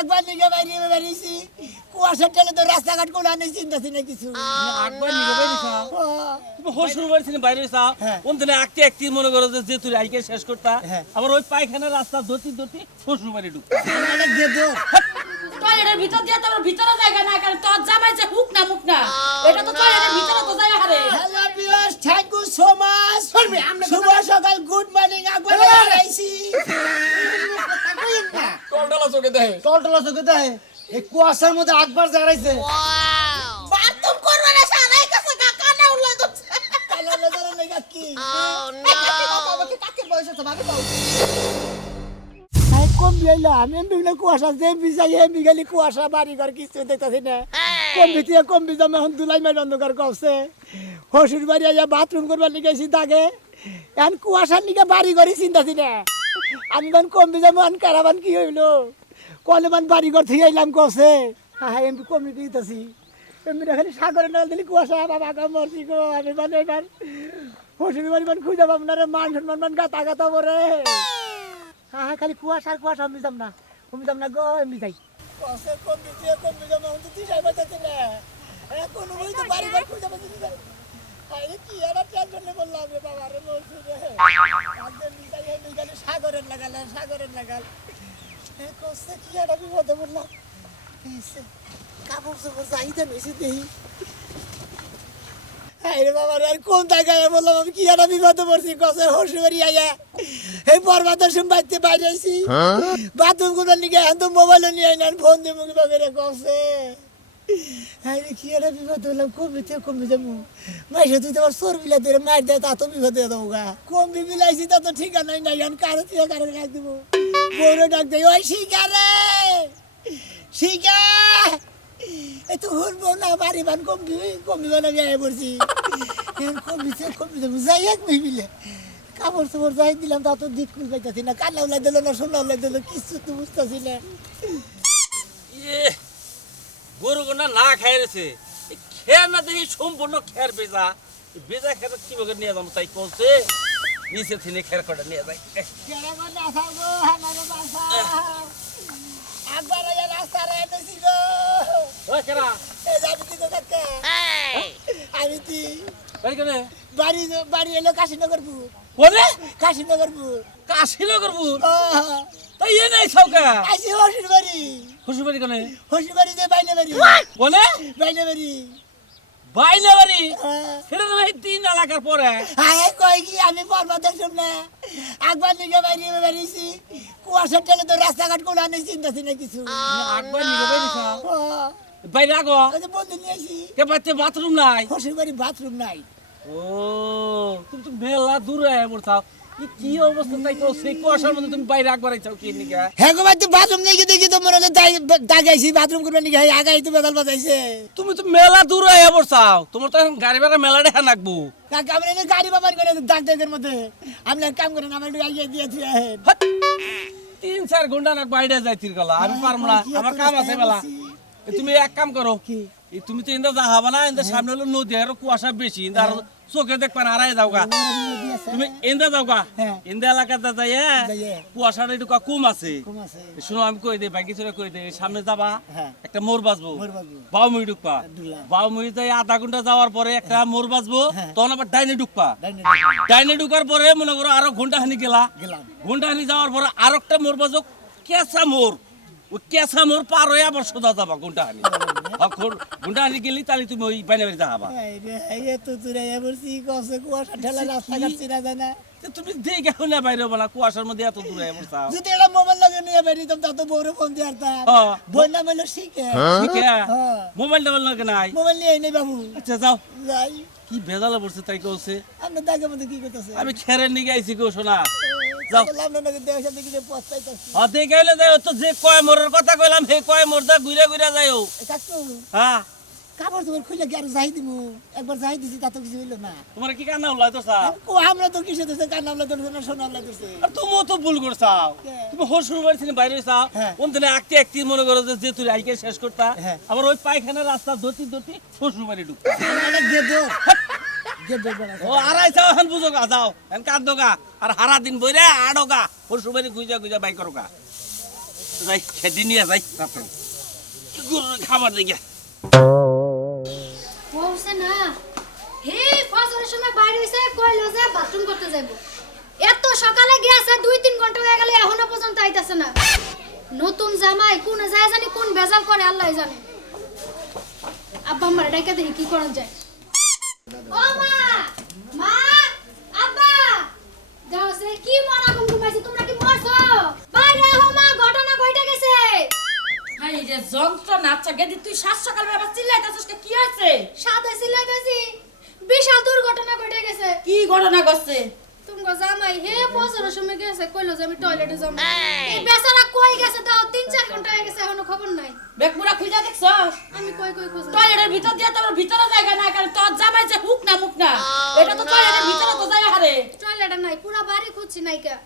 আগবার নিগে বাইরে বেরিয়েছি কুয়াশার টেলে তো রাস্তাঘাট কোনো আনে চিন্তা না কিছু আকবার নিয়ে বেরিয়েছা তুমি হসুর বাড়ি বাইরে যাও কোন দিনে আঁকতে একটি মনে করো যে তুই আইকে শেষ করতা আবার ওই পায়খানার রাস্তা ধরতি ধরতি হসুর বাড়ি ঢুকতা অনেক গেদো টয়লেটের ভিতর দিয়ে তোমার ভিতরে জায়গা না কারণ তোর জামাই যে হুক না মুখ না এটা তো টয়লেটের ভিতরে তো জায়গা হারে hello viewers thank you so much শুভ সকাল গুড মর্নিং আগবার আইছি টলটলা চোখে দেয় এই কুয়াশার মধ্যে আকবার দাঁড়াইছে বাথরুম করবে না সারাই কাছে কানা উল্লা তো কালা নজরে লাগা কি বাবাকে কাকে বয়স তো ভাগে পাও আই কম বিয়াইলা আমি বিভিন্ন কুয়াশা যে বিজাই হে বিগালি কুয়াশা বাড়ি ঘর কিছু দেখতাছি না কম বিজামে হন দুলাই মাই অন্ধকার করছে হসুর বাড়ি আইয়া বাথরুম করবার লিগাইছি দাগে এন কুয়াশার লিগে বাড়ি ঘরই চিন্তাছি না আমি মান কম বিজামে আন কারাবান কি হইলো কলেমান বাড়ি ঘর থেকে আইলাম কছে হ্যাঁ এমপি কমিটি দিতেছি এমপি খালি সাগরে নাল দিলি কুয়াশা বাবা গা মরছি গো আমি মানে এবার হসুর বাড়ি মান খুঁজে পাবো না রে মান সম্মান মান গাতা গাতা বরে হ্যাঁ খালি কুয়াশার কুয়াশা আমি যাম না গো আমি যাই কসে কম বিজামে হন তুই যাই বাঁচাতে না এখন ওই তো বাড়ি ঘর খুঁজে পাচ্ছি না আরে কি এরা টেনশন নে বললাম রে বাবা রে বলছি রে আজকে মিটাই হে মিটাই সাগরের লাগাল কসে কি এরা বিপদে বললাম এসে কাপড় চোপড় চাহিদা বেশি দেই আরে বাবা রে আর কোন জায়গায় বললাম আমি কি এরা বিপদে পড়ছি কসে হসুবাড়ি আয়া এই পর্বতের সম্পাইতে বাইরে আইছি বাথরুম করবার লিগে এখন মোবাইল নিয়ে আইনার ফোন দিয়ে মুখে বাগেরে কসে আরে কি এরা বিপদ হলাম কমবি যাবো মাইসে তুই তোমার সর বিলা ধরে মার দেয় তা তো বিপদ হয়ে দেবো গা কমবি বিলাইছি তা তো ঠিকানাই নাই এখন কারো তুই কারো কাজ দেবো বড় ডাক দেয় ওই শিকা রে শিকা এই তো শুনবো না বাড়ি বান কমবি বানা বিয়ে পড়ছি এখন কমবি যাবো যাই এক মিলে কাপড় চোপড় যাই দিলাম তা তো দিক খুল পাইতেছি না কান্না উলাই দিল না সোনা উলাই দিল কিছু তো বুঝতেছি না গরু গোনা না খাই রয়েছে খের না দেখি সম্পূর্ণ খের বেজা বেজা খের কি বগে নিয়ে যাবো তাই বলছে নিচে থেকে খের কটা নিয়ে যাই বাড়ি এলো কাশীনগরপুর বলে কাশীনগরপুর কাশীনগরপুর তাই এ নাই সৌকা আইসি হসুর বাড়ি খুশি বাড়ি কোনে হসুর বাড়ি যে বাইলে বাড়ি বলে বাইলে বাড়ি বাইলে বাড়ি সেটা তো এই 3 এলাকার পরে হ্যাঁ কয় কি আমি পর্বত দেখলাম না একবার দিকে বাইরে বেরিয়েছি কুয়াশার টেলে তো রাস্তাঘাট কোনো আনে চিন্তাছি না কিছু আকবার নিয়ে বেরিয়েছা বাইরে আগো ওই যে বন্ধু নিয়ে আসি কে বাচ্চা বাথরুম নাই হসুর বাড়ি বাথরুম নাই ও তুমি তো মেলা দূরে পড়ছাও কি অবস্থা তাই তো সেই কুয়াশার মধ্যে তুমি বাইরে একবার আইছাও কি নিকা হ্যাঁ গো ভাই তুই বাথরুম নেই দেখি তো মনে হচ্ছে দাগাইছি বাথরুম করবে নাকি হ্যাঁ আগাই তো বেদাল বাজাইছে তুমি তো মেলা দূরে পড়ছাও তোমার তো এখন গাড়ি ভাড়া মেলা দেখা নাকবো কাকা আমরা এনে গাড়ি বাবার করে দাগ দাগের মধ্যে আপনি এক কাম করেন আমার একটু আইয়ে দিয়েছি 3-4 ঘন্টা না বাইরে যাইতির গলা আমি পারম না আমার কাম আছে মেলা তুমি এক কাম করো তুমি তো ইন্দা যাহাবা না ইন্দা সামনে হলো নদী আর কুয়াশা বেশি ইন্দা আর চোখে দেখবা না আড়াই যাওগা তুমি ইন্দা যাওগা ইন্দা এলাকাতে যাইয়া কুয়াশাটা একটু কম আছে শুনো আমি কই দেই বাকি ছোট কই দেই সামনে যাবা একটা মোর বাজবো বাউ মুই ঢুকবা বাউ মুই যাই আধা ঘন্টা যাওয়ার পরে একটা মোর বাজবো তখন আবার ডাইনে ঢুকবা ডাইনে ঢুকার পরে মনে করো আরো ঘন্টা খানি ঘন্টা খানি যাওয়ার পরে আর একটা মোর বাজবো কেঁচা মোর ওই কেঁচা মোর পার হয়ে আবার সোজা যাবা ঘন্টা খানি ঘন্টা খানি গেলি তাহলে তুমি ওই বাইরে বাইরে যাবা তুমি দেখে না বাইরে হবো না কুয়াশার মধ্যে এত দূরে পড়ছাও যদি এটা মোবাইল লাগে নিয়ে বেরিয়ে তা তো বউরে ফোন দিয়ে আসতাম বই না বললো শিখে মোবাইল টোবাইল নাকি নাই মোবাইল নিয়ে নেই বাবু আচ্ছা যাও যাই কি ভেজালে পড়ছে তাই কইছে আপনার দাগের মধ্যে কি করতেছে আমি খেরের নিগে আইছি গো শোনা যাও আপনাকে দেওয়ার সাথে কি পস্তাইতেছে দেখে যাই তো যে কয় মোরের কথা কইলাম সেই কয় মোরদা ঘুরে ঘুরে যাইও কাকু হ্যাঁ কাপড় চোপড় খুলে কি আর যাই দিব একবার যাই দিছি তা তো কিছু হইলো না তোমার কি কান্না হলো তো স্যার আমরা তো কিসে দিছে কান্না হলো ধরছে না সোনা হলো ধরছে আর তুমিও তো ভুল করছাও তুমি হসুর বাড়ি থেকে বাইরে যাও কোন দিনে আঁকতে একটি মনে করো যে তুই আইকে শেষ করতা আবার ওই পায়খানার রাস্তা ধরতি ধরতি হসুর বাড়ি ঢুকতা ও আড়াই যাও এখন বুঝো গা যাও এখন কাঁদো গা আর হারা দিন বইরে আড়ো গা হসুর বাড়ি গুইজা গুইজা বাই করো গা যাই খেদি নিয়ে যাই তাতে গরুর খাবার দেখে বলছে না হে ফজরের সময় বাইরে হইছে কইলো যে বাথরুম করতে যাইবো এত সকালে গেছে 2-3 ঘন্টা হয়ে গেল এখনো পর্যন্ত আইতাছে না নতুন জামাই কোন যায় জানি কোন বেজাল করে আল্লাহই জানে আব্বা আমার ডাইকা দেখি কি করন যায় ও মা মা আব্বা যাও সে কি মরা ঘুম ঘুমাইছি তোমরা কি মরছো বাইরে হো মা ঘটনা কইটা গেছে হাই রে যন্ত্রণা আচ্ছা গেদি তুই সাত সকাল বেলা চিল্লাইতাছিস কি হয়েছে সাদা সিলাইতাছি বিশাল দুর্ঘটনা ঘটে গেছে কি ঘটনা ঘটছে তুমগো জামাই হে ফজরের সময় গেছে কইলো যে আমি টয়লেটে যাবো এই বেচারা কই গেছে দাও 3-4 ঘন্টা হয়ে গেছে এখনো খবর নাই বেগপুরা খুঁজা দেখছস আমি কই কই খুঁজলাম টয়লেটের ভিতর দিয়ে তোর ভিতরে জায়গা না কারণ তোর জামাই যে হুক না মুখ না এটা তো টয়লেটের ভিতরে তো জায়গা হারে টয়লেটে নাই পুরা বাড়ি খুঁজছি নাইকা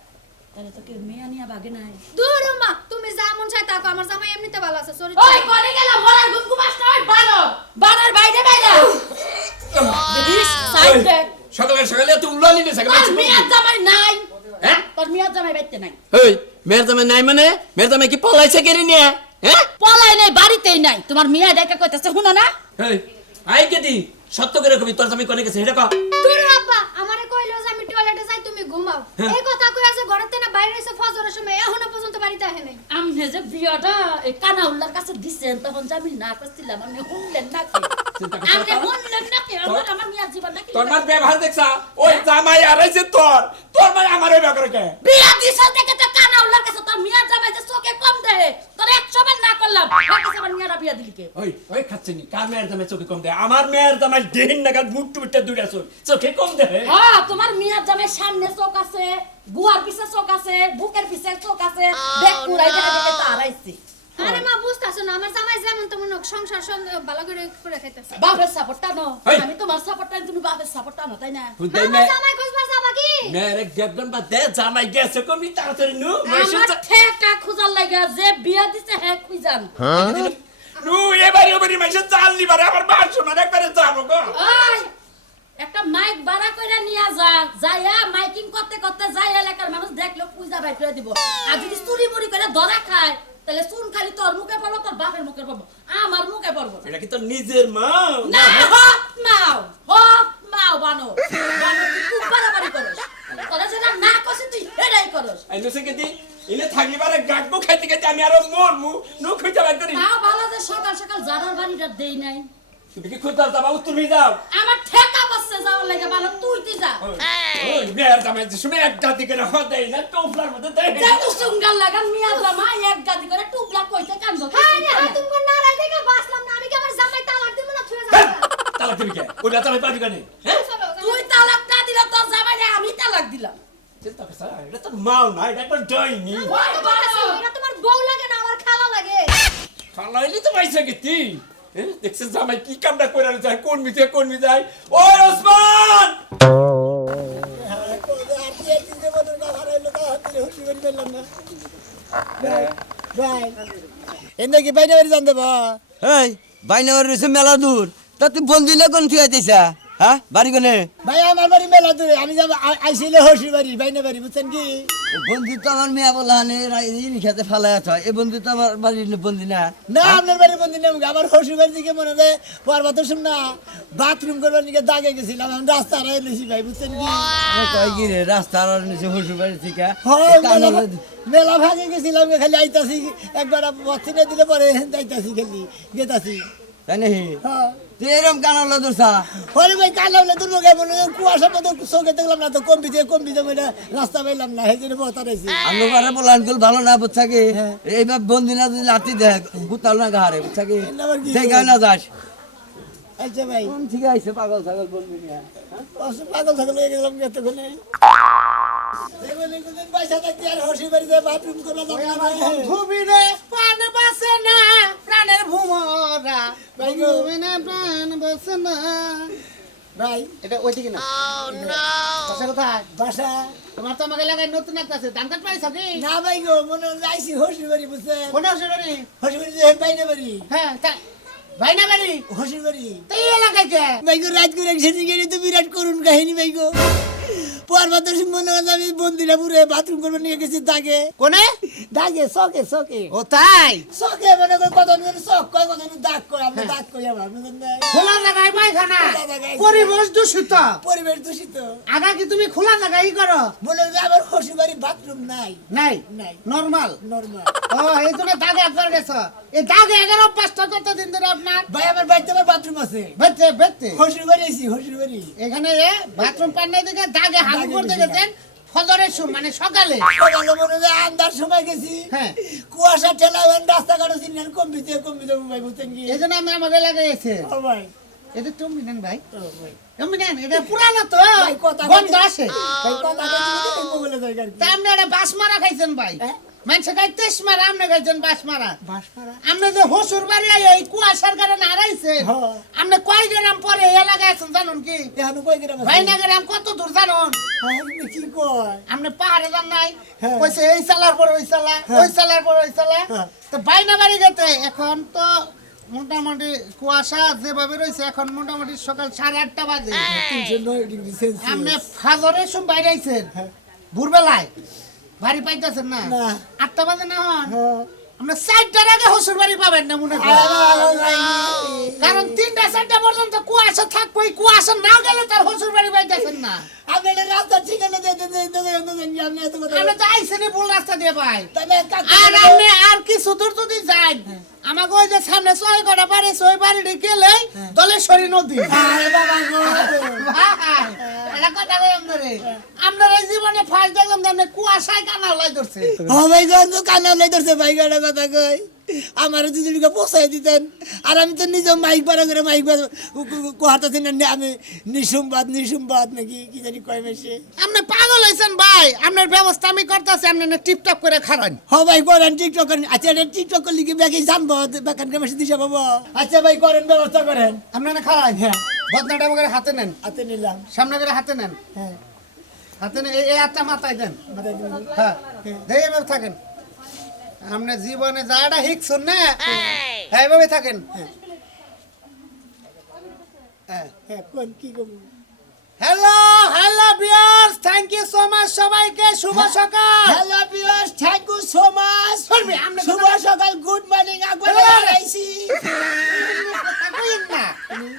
তাহলে তো কেউ মেয়ে নিয়ে ভাগে নাই দূর মা তুমি যা মন চাই তা কর, আমার জামাই এমনিতে ভালো আছে সরি ওই কোনে গেল মরার গুম গুমাস না ওই বানর বানর বাইরে বাইরে দেখিস সাইড দেখ সকালে সকালে এত উল্লালি নে সকালে তোর মেয়ের জামাই নাই হ্যাঁ তোর মেয়ের জামাই বাইতে নাই ওই মেয়ের জামাই নাই মানে মেয়ের জামাই কি পলাইছে কেরি নিয়ে হ্যাঁ পলাই নাই বাড়িতেই নাই তোমার মেয়ে দেখা কইতাছে শুনো না এই আই কেদি সত্য করে কবি তোর জামাই কোনে গেছে এটা কও দূর আব্বা আমারে কইলো যে আমি টয়লেটে যাই তুমি ঘুমাও এই কথা কই আছে ঘরেতে না বাইরে এসে ফজরের সময় এখনো পর্যন্ত বাড়িতে আহে নাই আমনে যে বিয়াটা এই কানাউল্লার কাছে দিছেন তখন যে আমি না করছিলাম আপনি শুনলেন নাকি চিন্তা আপনি করছ শুনলেন নাকি আমার মেয়ের জীবন নাকি তোর মার ব্যবহার দেখছা ওই জামাই আরাইছে তোর মাই আমার ওই ব্যাপারে কে বিয়া দিছ দেখে তো কানাউল্লার কাছে তোর মেয়ের জামাই যে চোখে কম দেয় তোর 100 বার না করলাম কাছে আমার মেয়েরা বিয়া দিলি কে ওই খাচ্ছেনি কার মেয়ের জামাই চোখে কম দেয় আমার মেয়ের জামাই দেহিন নাগাল বুট টুটে দুইটা চোখে কম দেয় হ্যাঁ তোমার মেয়ের জামাই সামনে চোখ আছে গুয়ার পিছে চোখ আছে বুকের পিছে চোখ আছে দেখ পুরাই দেখা দেখে তো হারাইছি আরে মা বুঝতাছ না আমার জামাই যেমন তেমন হোক, সংসার ভালো করে করে খাইতেছে বাপের সাপোর্টটা নো হেই। আমি তোমার সাপোর্টটা তুমি বাপের সাপোর্টটা নো তাই না হুদাই আমার জামাই খুঁজবার যাবা কি মেয়ের গেবগন বা দে জামাই গেছে কমি তাড়াতাড়ি নু আমার ঠেকা খুঁজার লাগা যে বিয়া দিছে হ্যাঁ খুঁজান নু এবারে মাইছে চাল নিবারে আমার বাল শোনার একবারে যাবো গো ওই একটা মাইক ভাড়া কইরা নিয়া যা যাইয়া মাইকিং করতে করতে যাই এলাকার মানুষ দেখলো পূজা বাই করে দিব আর যদি চুরি মুড়ি করে ধরা খায় তাহলে চুন খালি তোর মুখে পড়বো তোর বাপের মুখে পড়বো আমার মুখে পড়বো না। এটা কি তোর নিজের মা না হক মাও বানো বানো তুই খুব বাড়াবাড়ি করস তোরা যেটা না করছিস তুই এটাই করস আই নসে কেদি ইনে থাকলি বারে গাগবো খাইতে খাইতে আমি আরো মরমু নু খুঁজে বাই করি তাও ভালো যে সকাল সকাল জানার বাড়িটা দেই নাই তুমি কি খুঁজতার যাবা তুমি যাও আমার ঠেকা বসছে যাওয়ার লাগে ভালো তুই তুই যা ওই মেয়ের জামাই যে শুনে এক জাতি করে হদ দেই না টোফলার মধ্যে দেই যা তো সুঙ্গাল লাগান মিয়া জামা এক গাদি করে টুকলা কইতে কান্দ হাই রে হাই তুমি না রাই দেখে বাসলাম না আমি কি আমার জামাই তালাক দিব না ছুঁয়ে যাবে তালাক দিবি কে ওটা তালাক পাবি কেন হ্যাঁ তুই তালাক না দিলে তোর জামাই আমি তালাক দিলাম চিন্তা করছ এটা তো মাও না এটা একটা ডাইনি এটা তোমার বউ লাগে না আমার খালা লাগে খালাইলি তো পাইছে গেতি দেখছিস জামাই কি কামটা করে যায় কোন মিতে যায় ওই ওসমান এনে কি বাইরে বাড়ি জান দেবো এই বাইনার রয়েছে মেলা দূর তা তুই বন্দিলে কোন ঠিক আইতেছা হ্যাঁ বাড়ি কোনে ভাই আমার বাড়ি মেলা দূরে আমি যাব আইছিলে হসি বাড়ি বাইনে বাড়ি বুঝছেন কি বন্ধু তো আমার মেয়া বলা হানে রিখাতে ফালাই আছে এই বন্ধু তো আমার বাড়ির বন্দি না না আপনার বাড়ি বন্ধু নেই আমার হসি বাড়ি দিকে মনে হয় পর্বত শুন না বাথরুম করবার দিকে দাগে গেছিলাম আমি রাস্তা হারাই নিছি ভাই বুঝছেন কি কয় কি রে রাস্তা আর নিচে হসুর বাড়ি থেকে হয় মেলা ভাগে গেছিলাম খালি আইতাছি একবার বস্তিনে দিলে পরে যাইতাছি খালি গেতাছি তাই নাকি হ্যাঁ তুই এরম কানালা দোষা হরে ভাই কালামলে তোর মুখে মনে হয় কুয়াশার মতো চোখে দেখলাম না তো কমবিতে রাস্তা পাইলাম না সেই জন্য বস্তা রয়েছে আমি ঘরে বললাম কল ভালো না বুঝছা কি এইবার বন্দি না যদি লাঠি দেখ গুতাল না গাহারে বুঝছা কি আবার কি দেখে না যাস আচ্ছা ভাই কোন ঠিক আছে পাগল ছাগল বলবি না পাগল ছাগল হয়ে গেলাম এতক্ষণে পয়সা থাকতে আর হসি বাড়িতে বাথরুম করলা ধুবি রে প্রাণ বাসে না প্রাণের ভুমরা ধুবি না প্রাণ বাসে না ভাই এটা ওইদিকে না বাসা কোথায় বাসা তোমার তো আমাকে এলাকায় নতুন একটা আছে ধান কাট পাইছ কি না ভাই গো মনে হয় যাইছি হসি বাড়ি বুঝছেন কোন হসে বাড়ি হসি বাড়ি বাইনে বাড়ি হ্যাঁ ভাই না বাড়ি হসি বাড়ি তো এই এলাকায় কে ভাই গো রাত করে একসাথে গেলে তো বিরাট করুন কাহিনী ভাই গো পরবর্তী মনে হয় আমি বন্দিরা পুরে বাথরুম করবো নিয়ে গেছি দাগে কোনে দাগে চকে চকে ও তাই চকে মনে করে কত চক কয় কত দাগ কয় আমরা দাগ কই আবার বুঝলেন না খোলা জায়গায় পায়খানা খোলা জায়গায়। পরিবেশ দূষিত পরিবেশ দূষিত আগা কি তুমি খোলা জায়গায় করো মনে হয় আমার শ্বশুর বাড়ি বাথরুম নাই নাই নাই নরমাল নরমাল ও এই জন্য দাগে আপনার গেছো এই দাগে 11-5টা কতদিন ধরে আপনার ভাই আমার বাড়িতে আমার বাথরুম আছে বেতে বেতে শ্বশুর বাড়ি আছি শ্বশুর বাড়ি এখানে বাথরুম পান্না দিকে দাগে হাগু করতে গেছেন ফজরের মানে সকালে সকালে মনে হয় আন্দার সময় গেছি হ্যাঁ কুয়াশা ঠেলা রাস্তাঘাটও চিনেন কমবিতে ভাই বুঝতেন কি এই জন্য আমি আমাকে লাগাইছে ও ভাই এটা তুমি নেন ভাই ও ভাই তুমি নেন এটা পুরানো তো ভাই, কথা গন্ধ বলতে- আসে ভাই কথা বলে যায় আর কি তা আপনি এটা বাস মারা খাইছেন ভাই হ্যাঁ? মানুষে খাই তেস মারা আপনি খাইছেন বাস মারা বাস মারা আপনি যে হসুর বাড়ি এই কুয়াশার কারণে হারাইছেন হ্যাঁ। আপনি কয় গ্রাম পরে এই এলাকায় আছেন জানুন কি এখন কই গ্রাম আছে ভাই না গ্রাম কত দূর জানুন হ্যাঁ, আপনি কি কয় আপনি পাহাড়ে যান নাই হ্যাঁ। কইছে এই সালার পর ওই সালা হ্যাঁ। ওই সালার পর ওই সালা হ্যাঁ। তো বাইনা বাড়ি গেতে এখন তো মোটামুটি কুয়াশা যেভাবে রয়েছে এখন মোটামুটি সকাল 8:30 বাজে 309 ডিগ্রি সেলসিয়াস আপনি ফাজরের সময় বাইরে আইছেন হ্যাঁ। ভোরবেলায় বাড়ি পাইতেছেন না না। 8টা বাজে না হন হ্যাঁ। আপনি 4টার আগে হসুর বাড়ি পাবেন না মনে করেন কারণ 3টা-4টা পর্যন্ত কুয়াশা থাকবে কুয়াশা না গেলে তার হসুর বাড়ি পাইতেছেন না আপনি একটা রাস্তা ঠিকানা দিয়ে আপনি এত কথা আপনি তো আইসেনি ভুল রাস্তা দিয়ে ভাই তাহলে এক কাজ আর করুন। আপনি আর কিছু দূর যদি যান আমাকে ওই যে সামনে 6 কটা বাড়ি 6 বাড়িতে গেলে দলেশ্বরী নদী আরে বাবা গো। ভাই, এটা কথা কই আপনারে আপনার এই জীবনে ফার্স্ট দেখলাম যে আপনি কুয়াশায় কানা লাই ধরছে ও ভাই গো তো কানা লই ধরছে ভাই গাড়া কথা কই আমার যদি দিকে পৌঁছাই দিতেন আর আমি তো নিজে মাইক বাড়া করে মাইক কোহাটাছি না আমি নিসুমবাদ নাকি কি জানি কয় মেশে আপনি পাগল হইছেন ভাই আপনার ব্যবস্থা আমি করতেছি আপনি না টিপটপ করে খারান হ ভাই করেন টিকটক করেন আচ্ছা এটা টিকটক করলে কি ব্যাগে জানবো বেকানকে মেশে দিশা পাবো আচ্ছা ভাই করেন ব্যবস্থা করেন আপনি না খারান হ্যাঁ বদনাটা আমাকে হাতে নেন হাতে নিলাম সামনে করে হাতে নেন হ্যাঁ হাতে নেন এই হাতটা মাথায় দেন মাথায় দিলাম। হ্যাঁ দেখে এভাবে থাকেন আপনি জীবনে যাটা শিখছেন না হ্যাঁ এভাবে থাকেন হ্যাঁ হ্যাঁ কোন কি করবো hello hello viewers thank you so much সবাইকে শুভ সকাল hello viewers thank you so much শুনবি, আমরা শুভ সকাল গুড মর্নিং আগুন আইছি কইেন না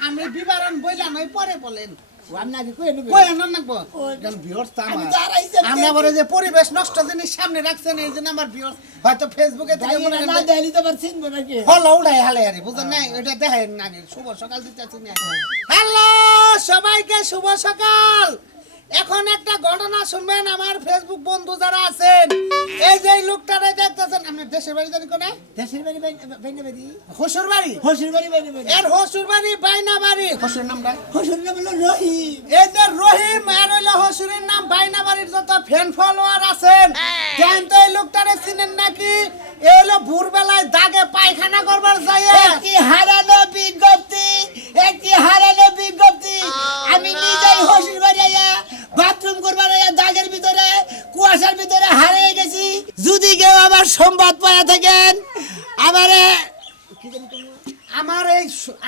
আমি বিবরণ বইলাম ওই পরে বলেন আপনাকে কই নেবে কই না নাকবো ওই, দেন ভিউয়ার্স তা আমি আমার তো আড়াইশো আমরা বলে যে পরিবেশ নষ্ট জিনিস সামনে রাখছেন এই জন্য আমার ভিউয়ার্স হয়তো ফেসবুকে থেকে মনে না করেন দেলি তো পার চিনবো নাকি ফলো উড়াই হালে আরে বুঝেন না এটা দেখেন না আগে শুভ সকাল দিতেছি না হ্যালো সবাইকে শুভ সকাল এখন একটা ঘটনা শুনবেন আমার ফেসবুক বন্ধু যারা আছেন এই যে লোকটারে দেখতেছেন আপনি দেশের বাড়ি জানি কোনে দেশের বাড়ি বাইনা বাড়ি হসুর বাড়ি হসুর বাড়ি বাইনা বাড়ি এর হসুর বাড়ি বাইনা বাড়ি হসুর নামটা হসুর নাম হলো রহিম এই যে রহিম আর হইলো হসুরের নাম বাইনা বাড়ির যত ফ্যান ফলোয়ার আছেন জানেন তো এই লোকটারে চিনেন নাকি এই হলো ভোরবেলায় দাগে পায়খানা করবার যায় একটি হারানো বিজ্ঞপ্তি আমি নিজেই হসুর বাড়ি আইয়া বাথরুম করবার আইয়া দাগের ভিতরে কুয়াশার ভিতরে হারিয়ে গেছি যদি কেউ আবার সংবাদ পাওয়া থাকেন আমারে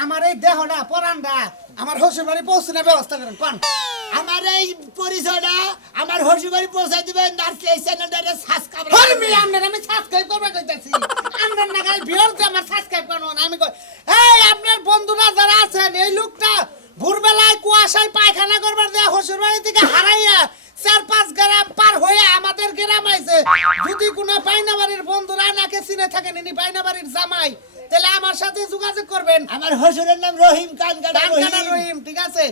আমার এই দেহটা পরানটা আমার হসুর বাড়ি পৌঁছানোর ব্যবস্থা করেন কোন আমার এই পরিচয়টা আমার হসুর বাড়ি পৌঁছাই দিবেন নার্সি এই চ্যানেলটারে সাবস্ক্রাইব হরমি আমনে আমি সাবস্ক্রাইব করবা কইতাছি আমনের নাগাল ভিউয়ার্স আমার সাবস্ক্রাইব করুন আমি কই এই আপনার বন্ধুরা যারা আছেন এই লোকটা ভোরবেলায় কুয়াশায় পায়খানা করবার দেয়া হসুর বাড়ি থেকে হারাইয়া 4-5 গ্রাম পার হয়ে আমাদের গ্রাম আইছে যদি কোনো বাইনাবাড়ির বন্ধুরা নাকে চিনে থাকেন ইনি বাইনাবাড়ির জামাই তাহলে আমার সাথে যোগাযোগ করবেন আমার হসুরের নাম রহিম কানকাটা ডানকানা রহিম রহিম ঠিক আছে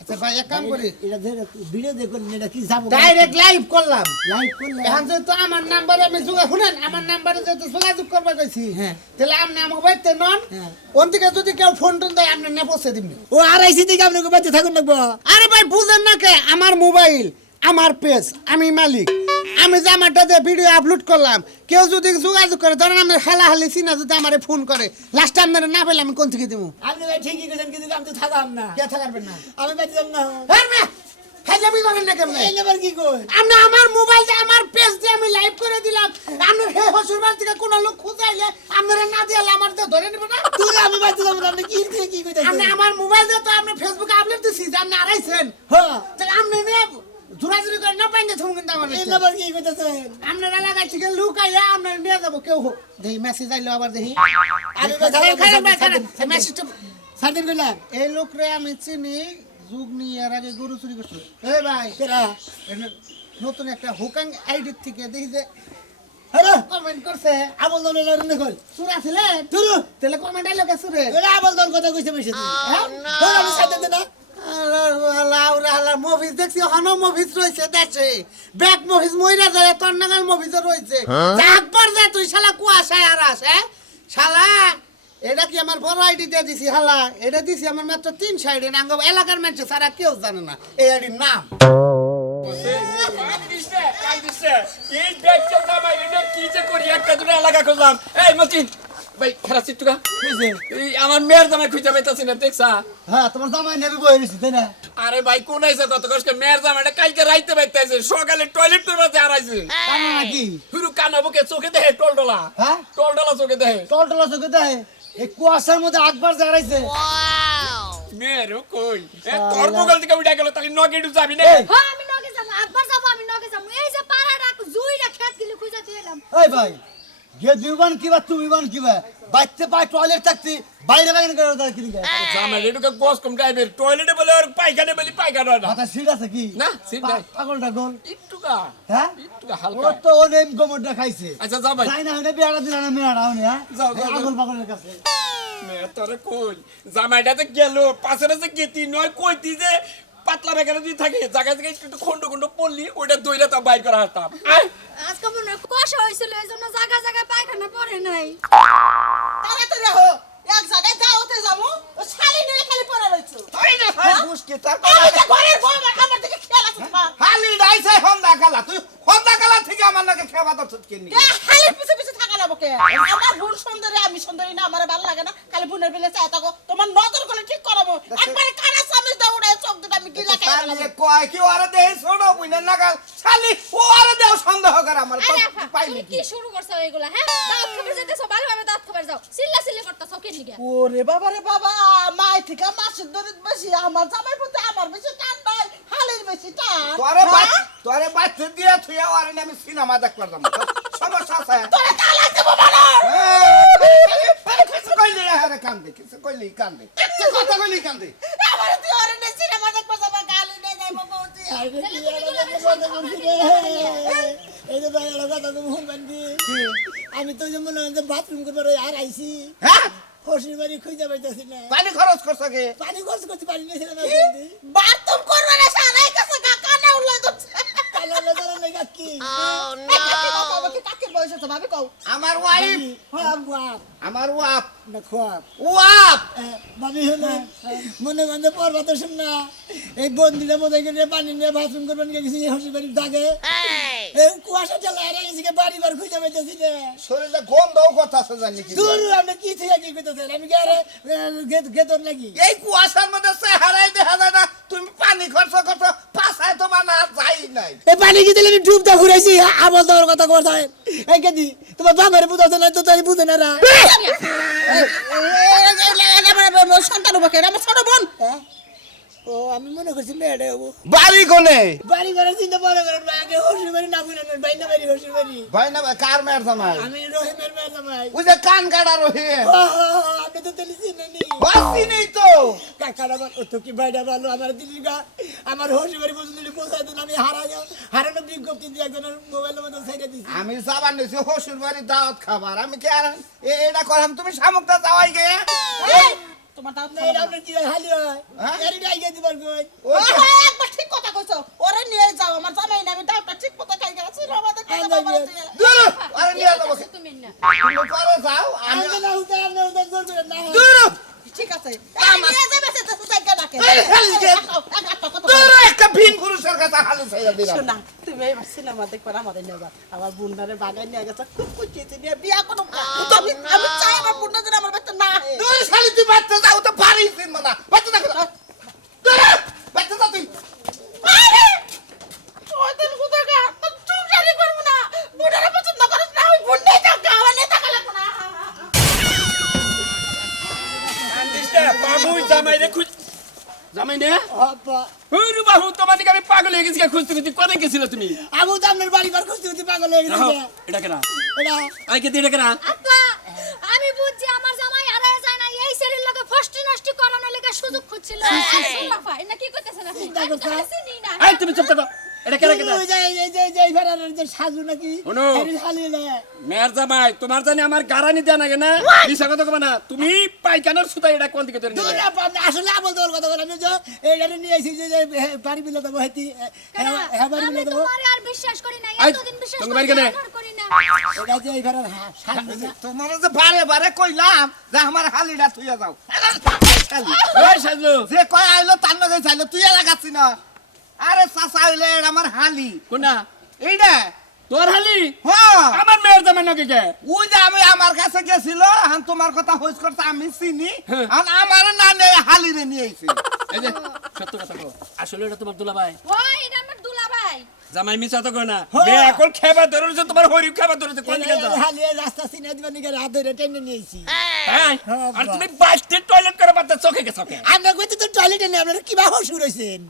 আচ্ছা ভাই এক কাম করি এটা ধরে ভিডিও দেখুন এটা কি যাবো ডাইরেক্ট লাইভ করলাম লাইভ করলে এখন যেহেতু আমার নাম্বারে আমি শুনেন আমার নাম্বারে যেহেতু যোগাযোগ করবা কইছি হ্যাঁ। তাহলে আপনি আমাকে বাইতে নন হ্যাঁ। ওন থেকে যদি কেউ ফোন টোন দেয় আপনি নে পৌঁছে দিবেন ও আড়াইশি থেকে আপনাকে বাচ্চা থাকুন লাগবো আরে ভাই বুঝেন না কে আমার মোবাইল আমার পেজ আমি মালিক আমি যে আমারটা দিয়ে ভিডিও আপলোড করলাম কেউ যদি যোগাযোগ করে ধরেন আমি হালাহালি চিনা যদি আমারে ফোন করে লাস্ট আপনারা না পেলে আমি কোন থেকে দেবো আপনি ভাই ঠিকই করেছেন কিন্তু আমি তো থাকাম না কে থাকবেন না আমি বাচ্চা যাব না হাজামি করেন না কেমন এই নেবার কি কই আমি আমার মোবাইল দিয়ে আমার পেজ দিয়ে আমি লাইভ করে দিলাম আপনার হে হসুরবাড়ি থেকে কোনো লোক খুঁজাইলে আপনারা না দিয়ে আমার তো ধরে নেব না তুই আমি বাচ্চা যাব না আপনি কি কি কইতাছেন আপনি আমার মোবাইল দিয়ে তো আপনি ফেসবুকে আপলোড দিছি যে আপনি আড়াইছেন হ্যাঁ তাহলে আপনি নিয়ে জোরাজুরি করে না পাইলে তুমি কিন্তু আমার এই নাম্বার কি কইতাছেন আপনার এলাকায় থেকে লুকাইয়া আপনার নিয়ে যাবো কেউ হোক দেখি মেসেজ আইলো আবার দেখি আমি মেসেজটা সাদিন কইলাম এই লোকরে আমি চিনি যুগ নিয়ে এর আগে গরু চুরি করছে এই ভাই কেরা নতুন একটা হুকাং আইডি থেকে দেখি যে হ্যালো কমেন্ট করছে আমল দলের লড়ন কই সুরা ছিলেন তুরু তাহলে কমেন্ট আইলো কে সুরে এরা আমল দল কথা কইছে বেশি হ্যাঁ আমি সাথে না মুভিজ দেখছি হনো মুভিজ রয়েছে দেশে ব্যাক মুভিজ মইরা যায় তোর নাগাল মুভিজ রয়েছে একবার যা তুই শালা কুয়াশায় আর আস হ্যাঁ শালা এটা কি আমার বড় আইডি দিয়ে দিছি হালা এটা দিছি আমার মাত্র 3 সাইডে নাঙ্গ এলাকার মানুষ সারা কেউ জানে না এই আইডির নাম এই ব্যাগটা জামাই এটা কি যে করি একটা দুটো এলাকা খুঁজলাম এই মতিন ভাই খারাপ চিত্তুকা এই আমার মেয়ের জামাই খুঁজে পাইতাছি না দেখছা হ্যাঁ তোমার জামাই নেবে বই রইছি তাই না আরে ভাই কোন আইছে কত কষ্ট মেয়ের জামাইটা কালকে রাইতে পাইতাছে সকালে টয়লেট করবা হারাইছে কানা নাকি হুরু কানাবুকে চোখে দেখে টলটলা হ্যাঁ টলটলা চোখে দেখে টলটলা চোখে দেয় এই কুয়াশার মধ্যে আকবার জাগাইছে মেয়ের কই এ তোর বগল থেকে উঠা গেল তাহলে নগেটু যাবি না হ্যাঁ আমি নগে যাবো একবার যাবো আমি নগে যাবো এই যে পাড়াটা জুইরা খেত গিলে খুঁজা দিয়ে এলাম এই ভাই গে দিবান কিবা তুমি বান কিবা বাইতে পায় টয়লেট থাকতি বাইরে বাইরে করে দাও কি লিখা জামাই এটুকা গোস কম টাইপের টয়লেটে বলে আর পায়খানে বলি পায়খানা না মাথা সিট আছে কি না সিট নাই পাগলটা গোল একটুকা হ্যাঁ একটুকা ও হালকা তো ও নেম গোমরটা খাইছে আচ্ছা জামাই যাই না হইনা বিয়ারা দিলা না মেয়াড়া হইনি হ্যাঁ যাও, যাও, আগল পাগলের কাছে মেয়ে তোরে কই জামাইটাতে গেল পাশের আছে গেতি নয় কইতি যে পাতলা বেকারে যদি থাকে জায়গা জায়গায় একটু খন্ড খন্ড পড়লি ওইটা দইরা তা বাইর করা হাতাম আজকে মনে হয় কষা হয়েছিল এই জন্য জায়গা জায়গায় পায়খানা পড়ে নাই তাড়াতাড়ি হো এক জায়গায় যাওতে যাবো ও শালি নিয়ে খালি পড়া রইছো মুশকিল তার আমি যে ঘরের বউ আমার দিকে খেয়াল আছে তোমার হালি ডাইছে হন্দা কালা তুই হন্দা কালা থেকে আমার নাকি খেবা তো কিনি এ খালি পিছে পিছে থাকা লাগবো কে আমার বোন সুন্দরী আমি সুন্দরী না আমার ভালো লাগে না খালি বোনের বেলে চাই থাকো তোমার নজর করে ঠিক করাবো একবারে কানা সামনে দাও উড়ে চোখ দুটো আমি গিলা খাই শালি কয় কি ওরে দেই ছোট বুইনা নাগাল শালি ওরে দেও সন্দেহ করে আমার আরে আপা, পাইলি তুমি কি শুরু করছো এগুলা হ্যাঁ দাঁত খাবার যেতেছো ভালোভাবে দাঁত খাবার যাও চিল্লা চিল্লি করতেছো কে নিগে ওরে বাবা রে বাবা মাই থেকে মাসের দরিদ বেশি আমার জামাই প্রতি আমার বেশি টান নাই হালের বেশি টান তোরে বাচ্চা দিয়া তুই ওরে আমি সিনেমা দেখবার যাব সমস্যা আছে তোরে তালা দেব মানা কিছু কইলি আরে কান্দে কিছু কইলি কান্দে কিছু কথা কইলি কান্দে আমার তুই ওরে নে সিনেমা দেখবা যাবা গালি নে যাইবো বউতি এই যে ভাই এর কথা তুমি শুনবেন কি আমি তো যেমন বাথরুম করবার আর আইছি হ্যাঁ হসির বাড়ি খুঁজে পাইতাছি না পানি খরচ করছ কে পানি খরচ করতে পারি না সেটা না বাথরুম করবা না সারাই কাছে কানা উল্লাই দচ্ছে কালা লেদার লেগা কি কাকের বয়স আছে ভাবি কও আমার ওয়াইফ হ্যাঁ বাপ আমার ওয়াপ না খোয়াব ওয়াপ ভাবি হলো মনে গন্ধে পর্বত শুন না এই বন্দিটা বোধহয় করে পানি নিয়ে বাথরুম করবেন গেছি হসির বাড়ির দাগে এই কুয়াশা চালা আর গেছি বাড়ি বার খুঁজে পাইতেছি না শরীরে গন্ধও কথা আছে জানি কি দূর আপনি কি থেকে কি করতেছেন আমি কি আরে গেতর নাকি এই কুয়াশার মধ্যে চেহারাই দেখা যায় না তুমি পানি খরচ করছো পাশায় তো বানা যাই নাই এই পানি কি দিলে আমি ডুবটা ঘুরাইছি আবার দেওয়ার কথা করছেন এই কেদি তোমার বাবার বুঝাতে না তো তাই বুঝে না রা সন্তান হবো কেন আমার ছোট বোন ও আমি মনে করছি মেয়েটা হবো বাড়ি কোনে বাড়ি ঘরে চিন্তা পরে করেন আগে হসির বাড়ি না বুঝলেন বাইনা বাড়ি হসির বাড়ি ভাই না কার মেয়ের জামাই আমি রহিমের মেয়ে জামাই ওই যে কান কাটা রহিম আপনি তো তেলি চিনেনি বাসি নেই তো কাকার আমার তো কি বাইটা ভালো আমার দিদির গা আমার হসির বাড়ি পর্যন্ত পৌঁছাই দেন আমি হারানো বিজ্ঞপ্তি দিয়ে একজনের মোবাইলের মধ্যে ছেড়ে দিছি আমি যাবার নিছি হসুর বাড়ি দাওয়াত খাবার আমি কি আর এটা করলাম তুমি শামুকটা যাওয়াই গে তোমার দাঁত না এটা আপনার কি হয় হালি হয় এর গাইগে দিবার কই একবার ঠিক কথা কইছো ওরে নিয়ে যাও আমার জামাই না আমি দাঁতটা ঠিক মতো খাই গেছি আমাদের কথা বাবা দূর আরে নিয়ে যাবো তুমি না তুমি পরে যাও আমি আমি না উঠে আপনি উঠে চলবে না দূর ঠিক আছে নিয়ে যাবে সেটা তো জায়গা ডাকে দূর একটা ভিন পুরুষের কাছে হালু ছাইরা দিলাম শোনা তুমি এবার সিনেমা দেখবার আমাদের নিয়ে যাও আমার বুন্ডারে বাগান নিয়ে গেছে খুব খুশিতে নিয়ে বিয়া করো আমি চাই আমার বুন্ডা যেন আমার বাচ্চা না দূর শালি তুই বাচ্চা যাও তো পারিস না বাচ্চা দেখো দূর বাচ্চা যা তুই আরে ওই দিন কোথাকা চুপ জানি করব না বুন্ডারে পছন্দ করিস না ওই বুন্ডাই টাকা মানে টাকা লাগবে না আন্দিস্টা বাবুই জামাই রে খুঁজ জামাই না আব্বা ওরে বাবু তোমার দিকে আমি পাগল হয়ে গেছি খুঁজতে খুঁজতে কোথায় গেছিলে তুমি আমি তো আপনার বাড়ি ঘর খুঁজতে খুঁজতে পাগল হয়ে গেছি রাখো, এটা কেনা এটা আই কে এটা কেনা আপা আমি বুঝছি আমার জামাই হারায় যায় না এই ছেলের লগে ফষ্টি নষ্টি করানোর লেগে সুযোগ খুঁজছিল বাবা এটা কি করতেছেন আপনি চিন্তা করছো? আমি তো চিনি না আই তুমি চুপ থাকো এটা কেনা কেনা ওই যে এই ফেরার যে সাজু নাকি শোনো। এর খালি না মেয়ের জামাই তোমার জানি আমার গারানি দেয়া নাগে না মিছা কথা কবে না তুমি পাইকানোর সুতা এটা কোন দিকে ধরে নিলে আসলে আবল তোর কথা বলে আমি যে এইটারে নিয়ে এসেছি যে বাড়ি বিলে দেবো হেতি হ্যাঁ বাড়ি আমি বিলে দেবো তোমারে আর বিশ্বাস করি না আই, এতদিন বিশ্বাস তোমার করি বাড়ি কেনে? করি না এটা যে এই ফেরার সাজু না তোমার যে বারে বারে কইলাম যে আমার হালিটা থুইয়া যাও খালি ওই সাজলু যে কয় আইলো তার লগে চাইলো তুই লাগাচ্ছি না আরে চাচা হইলে এটা আমার হালি কোনা এইটা তোর হালি হ্যাঁ আমার মেয়ের জামাই নাকি কে ওই যে আমি আমার কাছে গেছিল এখন তোমার কথা হইস করতে আমি চিনি হ্যাঁ। এখন আমার না নেই হালিরে নিয়ে আইছি এই যে সত্য কথা কও আসলে এটা তোমার দুলাভাই ওই এটা আমার দুলাভাই জামাই মিছা তো কয় না মেয়ে এখন খেবা ধরেছে তোমার হরিফ খেবা ধরেছে কোন দিকে যাও খালি রাস্তা চিনে দিবেন নাকি হাত ধরে টেনে নিয়েছি হ্যাঁ আর তুমি বাইস্টে টয়লেট করে পাতে চোখে কে চোখে আমরা কইতে তো টয়লেটে নেই আপনারা কিভাবে শুরু হয়েছেন